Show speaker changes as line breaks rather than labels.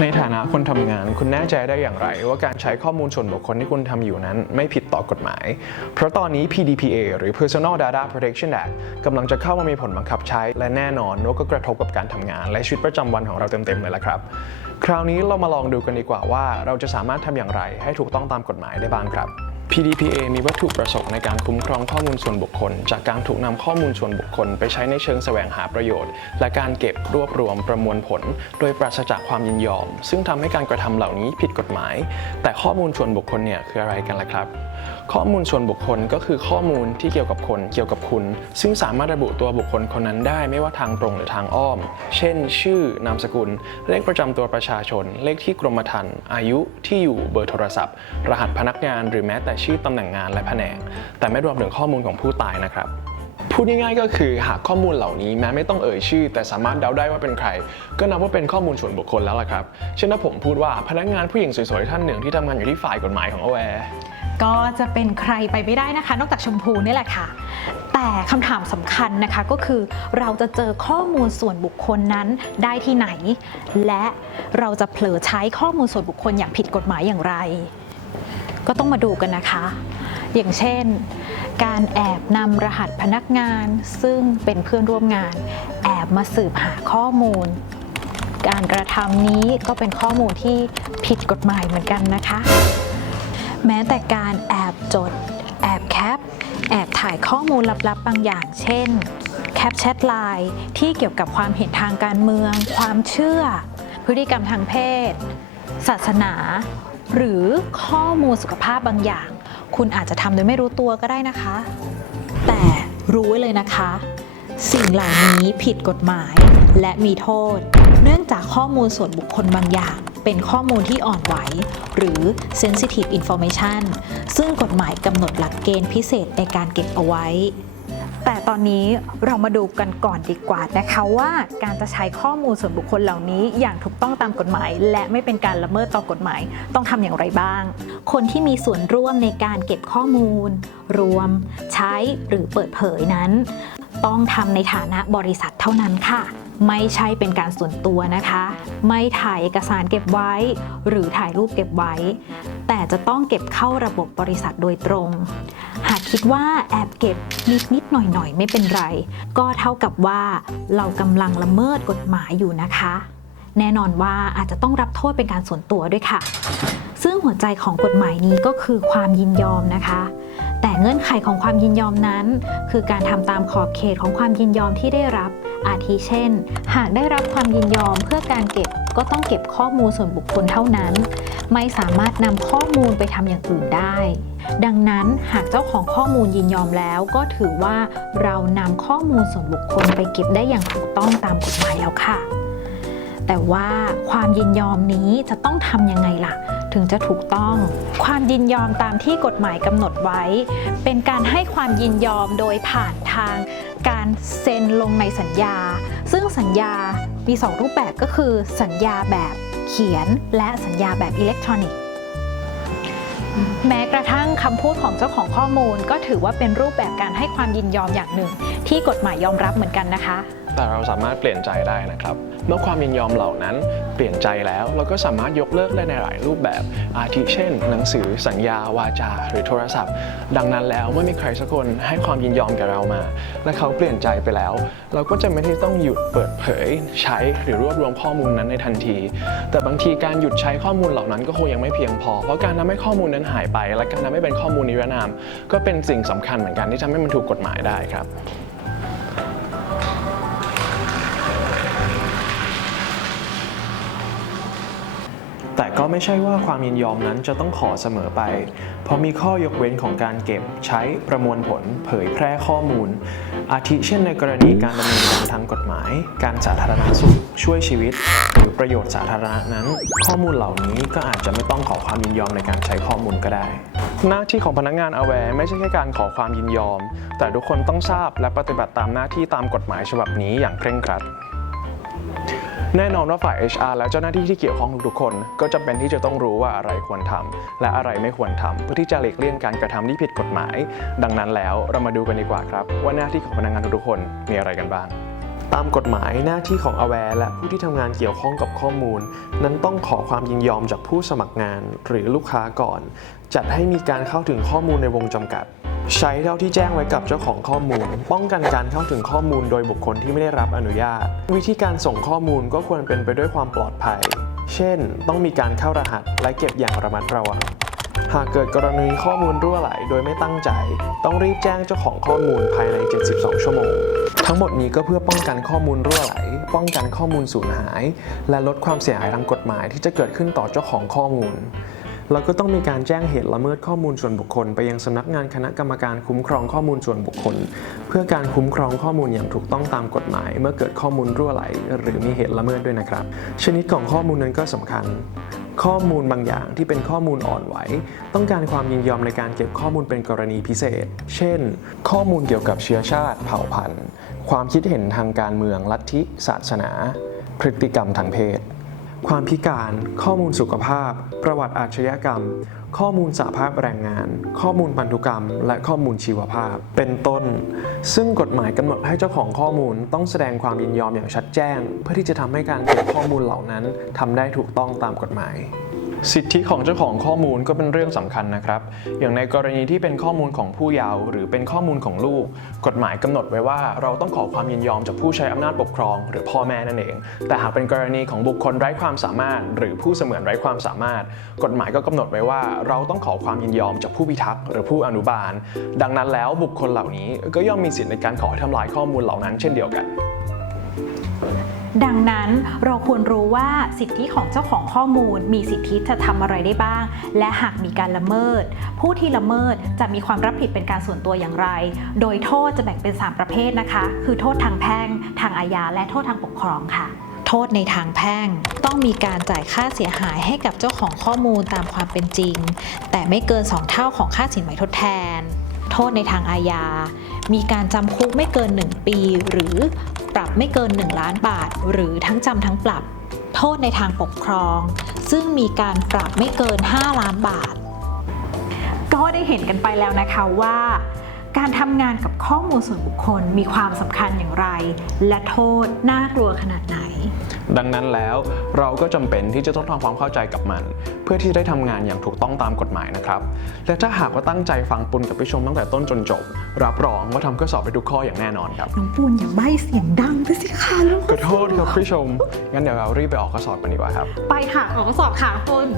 ในฐานะคนทำงานคุณแน่ใจได้อย่างไร ว่าการใช้ข้อมูลส่วนบุคคลที่คุณทำอยู่นั้น ไม่ผิดต่อกฎหมาย เพราะตอนนี้ PDPA หรือ Personal Data Protection Act กำลังจะเข้ามามีผลบังคับใช้ และแน่นอนว่าก็กระทบกับการทำงาน และชีวิตประจำวันของเราเต็มๆเลยละครับ คราวนี้เรามาลองดูกันดีกว่าว่า เราจะสามารถทำอย่างไรให้ถูกต้องตามกฎหมายได้บ้างครับ PDPA มีวัตถุประสงค์ในการคุ้มครองข้อมูลส่วนบุคคล จากการถูกนำข้อมูลส่วนบุคคล ไปใช้ในเชิงแสวงหาประโยชน์ และการเก็บรวบรวมประมวลผล โดยปราศจากความยินยอม ซึ่งทำให้การกระทำเหล่านี้ผิดกฎหมาย แต่ข้อมูลส่วนบุคคลเนี่ยคืออะไรกันล่ะครับ ข้อมูลส่วนบุคคลก็คือข้อมูลที่เกี่ยวกับคนเกี่ยวกับคุณ ซึ่งสามารถระบุตัวบุคคลคนนั้นได้ไม่ว่าทางตรงหรือทางอ้อม เช่น ชื่อนามสกุล เลขประจำตัวประชาชน เลขที่กรมธรรม์อายุที่อยู่เบอร์โทรศัพท์ รหัสพนักงานหรือแม้แต่ชื่อตำแหน่งงานและแผนก แต่ไม่รวมถึงข้อมูลของผู้ตายนะครับพูดง่ายๆก็คือหากข้อมูลเหล่านี้แม้ไม่ต้องเอ่ยชื่อ แต่สามารถเดาได้ว่าเป็นใคร ก็นับว่าเป็นข้อมูลส่วนบุคคลแล้วล่ะครับ เช่นถ้าผมพูดว่าพนักงานผู้หญิงสวยๆท่านหนึ่งที่ทำงานอยู่ที่ฝ่ายกฎหมายของอแวร์
ก็จะเป็นใครไปไม่ได้นะคะ นอกจากชมพูนี่แหละค่ะ แต่คำถามสำคัญนะคะก็คือเราจะเจอข้อมูลส่วนบุคคลนั้นได้ที่ไหน และเราจะเผลอใช้ข้อมูลส่วนบุคคลอย่างผิดกฎหมายอย่างไร ก็ต้องมาดูกันนะคะ อย่างเช่น การแอบนำรหัสพนักงานซึ่งเป็นเพื่อนร่วมงาน แอบมาสืบหาข้อมูล การกระทำนี้ก็เป็นข้อมูลที่ผิดกฎหมายเหมือนกันนะคะ แม้แต่การแอบจด แอบแคป แอบถ่ายข้อมูลลับๆบางอย่างเช่นแคปแชทไลน์ที่เกี่ยวกับความเห็นทางการเมือง ความเชื่อ พฤติกรรมทางเพศ ศาสนา หรือข้อมูลสุขภาพบางอย่าง คุณอาจจะทำโดยไม่รู้ตัวก็ได้นะคะ แต่รู้ไว้เลยนะคะ สิ่งเหล่านี้ผิดกฎหมายและมีโทษ เนื่องจากข้อมูลส่วนบุคคลบางอย่าง เป็นข้อมูลที่อ่อนไหว หรือ sensitive information ซึ่งกฎหมายกำหนดหลักเกณฑ์พิเศษในการเก็บเอาไว้ แต่ตอนนี้เรามาดูกันก่อนดีกว่านะคะว่าการจะใช้ข้อมูลส่วนบุคคลเหล่านี้อย่างถูกต้องตามกฎหมาย และไม่เป็นการละเมิดต่อกฎหมาย ต้องทำอย่างไรบ้าง คนที่มีส่วนร่วมในการเก็บข้อมูล รวม ใช้หรือเปิดเผยนั้น ต้องทำในฐานะบริษัทเท่านั้นค่ะ ไม่ใช่เป็นการส่วนตัวนะคะ ไม่ถ่ายเอกสารเก็บไว้ หรือถ่ายรูปเก็บไว้ แต่จะต้องเก็บเข้าระบบบริษัทโดยตรง หากคิดว่าแอบเก็บนิดนิดหน่อยหน่อยไม่เป็นไร ก็เท่ากับว่าเรากำลังละเมิดกฎหมายอยู่นะคะ แน่นอนว่าอาจจะต้องรับโทษเป็นการส่วนตัวด้วยค่ะ ซึ่งหัวใจของกฎหมายนี้ก็คือความยินยอมนะคะแต่เงื่อนไขของความยินยอมนั้น คือการทำตามขอบเขตของความยินยอมที่ได้รับ อาทิเช่น หากได้รับความยินยอมเพื่อการเก็บก็ต้องเก็บข้อมูลส่วนบุคคลเท่านั้น ไม่สามารถนำข้อมูลไปทำอย่างอื่นได้ ดังนั้นหากเจ้าของข้อมูลยินยอมแล้ว ก็ถือว่าเรานำข้อมูลส่วนบุคคลไปเก็บได้อย่างถูกต้องตามกฎหมายแล้วค่ะ แต่ว่าความยินยอมนี้จะต้องทำยังไงล่ะ ถึงจะถูกต้อง ความยินยอมตามที่กฎหมายกำหนดไว้ เป็นการให้ความยินยอมโดยผ่านทาง การเซ็นลงในสัญญา ซึ่งสัญญามี 2 รูปแบบก็คือสัญญาแบบเขียนและสัญญาแบบอิเล็กทรอนิกส์แม้กระทั่งคำพูดของเจ้าของข้อมูล ก็ถือว่าเป็นรูปแบบการให้ความยินยอมอย่างหนึ่ง ที่กฎหมายยอมรับเหมือนกันนะคะ
แต่เราสามารถเปลี่ยนใจได้นะครับ เมื่อความยินยอมเหล่านั้นเปลี่ยนใจแล้วเราก็สามารถยกเลิกได้ในหลายรูปแบบ อาทิเช่น หนังสือสัญญา วาจา หรือโทรศัพท์ ดังนั้นแล้วเมื่อมีใครสักคนให้ความยินยอมกับเรามา และเขาเปลี่ยนใจไปแล้ว เราก็จะไม่ได้ต้องหยุดเปิดเผย ใช้หรือรวบรวมข้อมูลนั้นในทันที แต่บางทีการหยุดใช้ข้อมูลเหล่านั้นก็คงยังไม่เพียงพอ เพราะการทำให้ข้อมูลนั้นหายไป และการทำให้เป็นข้อมูลนิรนาม ก็เป็นสิ่งสำคัญเหมือนกันที่ทำให้มันถูกกฎหมายได้ครับ แต่ก็ไม่ใช่ว่าความยินยอมนั้นจะต้องขอเสมอไป เพราะมีข้อยกเว้นของการเก็บ ใช้ประมวลผล เผยแพร่ข้อมูล อาทิเช่นในกรณีการดำเนินการทางกฎหมาย การสาธารณสุข ช่วยชีวิต หรือประโยชน์สาธารณะนั้น ข้อมูลเหล่านี้ก็อาจจะไม่ต้องขอความยินยอมในการใช้ข้อมูลก็ได้ หน้าที่ของพนักงาน Aware ไม่ใช่แค่การขอความยินยอม แต่ทุกคนต้องทราบและปฏิบัติตามหน้าที่ตามกฎหมายฉบับนี้อย่างเคร่งครัด แน่นอนว่าฝ่าย HR และเจ้าหน้าที่ที่เกี่ยวข้องทุกๆคน ก็จำเป็นที่จะต้องรู้ว่าอะไรควรทำและอะไรไม่ควรทำเพื่อที่จะหลีกเลี่ยงการกระทำที่ผิดกฎหมาย ดังนั้นแล้วเรามาดูกันดีกว่าครับ ว่าหน้าที่ของพนักงานทุกๆคนมีอะไรกันบ้างตามกฎหมายหน้าที่ของ Aware และผู้ที่ทำงานเกี่ยวข้องกับข้อมูล นั้นต้องขอความยินยอมจากผู้สมัครงานหรือลูกค้าก่อน จัดให้มีการเข้าถึงข้อมูลในวงจำกัด ใช้เท่าที่แจ้งไว้กับเจ้าของข้อมูล ป้องกันการเข้าถึงข้อมูลโดยบุคคลที่ไม่ได้รับอนุญาต วิธีการส่งข้อมูลก็ควรเป็นไปด้วยความปลอดภัย เช่น ต้องมีการเข้ารหัสและเก็บอย่างระมัดระวังหากเกิดกรณีข้อมูลรั่วไหลโดยไม่ตั้งใจ ต้องรีบแจ้งเจ้าของข้อมูลภายใน 72 ชั่วโมง ทั้งหมดนี้ก็เพื่อป้องกันข้อมูลรั่วไหล ป้องกันข้อมูลสูญหาย และลดความเสียหายทางกฎหมายที่จะเกิดขึ้นต่อเจ้าของข้อมูล แล้วก็ต้องมีการแจ้งเหตุละเมิดข้อมูลส่วนบุคคล ไปยังสำนักงานคณะกรรมการคุ้มครองข้อมูลส่วนบุคคล เพื่อการคุ้มครองข้อมูลอย่างถูกต้องตามกฎหมาย เมื่อเกิดข้อมูลรั่วไหล หรือมีเหตุละเมิดด้วยนะครับ ชนิดของข้อมูลนั้นก็สำคัญข้อมูลบางอย่างที่เป็นข้อมูลอ่อนไหว ต้องการความยินยอมในการเก็บข้อมูลเป็นกรณีพิเศษ เช่น ข้อมูลเกี่ยวกับเชื้อชาติ เผ่าพันธุ์ ความคิดเห็นทางการเมือง ลัทธิ ศาสนา พฤติกรรมทางเพศ ความพิการ ข้อมูลสุขภาพ ประวัติอาชญากรรม ข้อมูลสาภาพแรงงาน ข้อมูลพันธุกรรม และข้อมูลชีวภาพ เป็นต้น ซึ่งกฎหมายกำหนดให้เจ้าของข้อมูลต้องแสดงความยินยอมอย่างชัดแจ้ง เพื่อที่จะทำให้การเก็บข้อมูลเหล่านั้นทำได้ถูกต้องตามกฎหมาย สิทธิของเจ้าของข้อมูลก็เป็นเรื่องสำคัญนะครับ อย่างในกรณีที่เป็นข้อมูลของผู้เยาว์หรือเป็นข้อมูลของลูก กฎหมายกำหนดไว้ว่าเราต้องขอความยินยอมจากผู้ใช้อำนาจปกครอง หรือพ่อแม่นั่นเอง แต่หากเป็นกรณีของบุคคลไร้ความสามารถ หรือผู้เสมือนไร้ความสามารถ กฎหมายก็กำหนดไว้ว่า เราต้องขอความยินยอมจากผู้พิทักษ์หรือผู้อนุบาล ดังนั้นแล้วบุคคลเหล่านี้ก็ย่อมมีสิทธิในการขอให้ทำลายข้อมูลเหล่านั้นเช่นเดียวกัน
ดังนั้นเราควรรู้ว่าสิทธิของเจ้าของข้อมูล มีสิทธิจะทำอะไรได้บ้าง และหากมีการละเมิด ผู้ที่ละเมิดจะมีความรับผิดเป็นการส่วนตัวอย่างไร โดยโทษจะแบ่งเป็น 3 ประเภทนะคะ คือโทษทางแพ่ง ทางอาญาและโทษทางปกครองค่ะโทษในทางแพ่ง ต้องมีการจ่ายค่าเสียหายให้กับเจ้าของข้อมูลตามความเป็นจริง แต่ไม่เกิน 2 เท่าของค่าสินไหมทดแทน โทษในทางอาญา มีการจำคุกไม่เกิน 1 ปี หรือ ปรับไม่เกิน 1 ล้านบาท หรือทั้งจำทั้งปรับ โทษในทางปกครอง ซึ่งมีการปรับไม่เกิน 5 ล้านบาท ก็ได้เห็นกันไปแล้วนะคะว่าการทำงานกับข้อมูลส่วนบุคคลมีความสำคัญอย่างไร และโทษน่ากลัวขนาดไหน
ดังนั้นแล้วเราก็จำเป็นที่จะต้องทำความเข้าใจกับมัน เพื่อที่จะได้ทำงานอย่างถูกต้องตามกฎหมายนะครับ และถ้าหากว่าตั้งใจฟังปุณกับพี่ชมตั้งแต่ต้นจนจบ รับรองว่าทำข้อสอบไปทุกข้ออย่างแน่นอนครับ
น้องปูนอย่าใบ้เสียงดังไปสิคะลูก
ขอโทษครับพี่ชมงั้นเดี๋ยวเรารีบไปออกข้อสอบกันดีกว่าครับ
ไปค่ะออกข้อสอบค่ะน้องปูน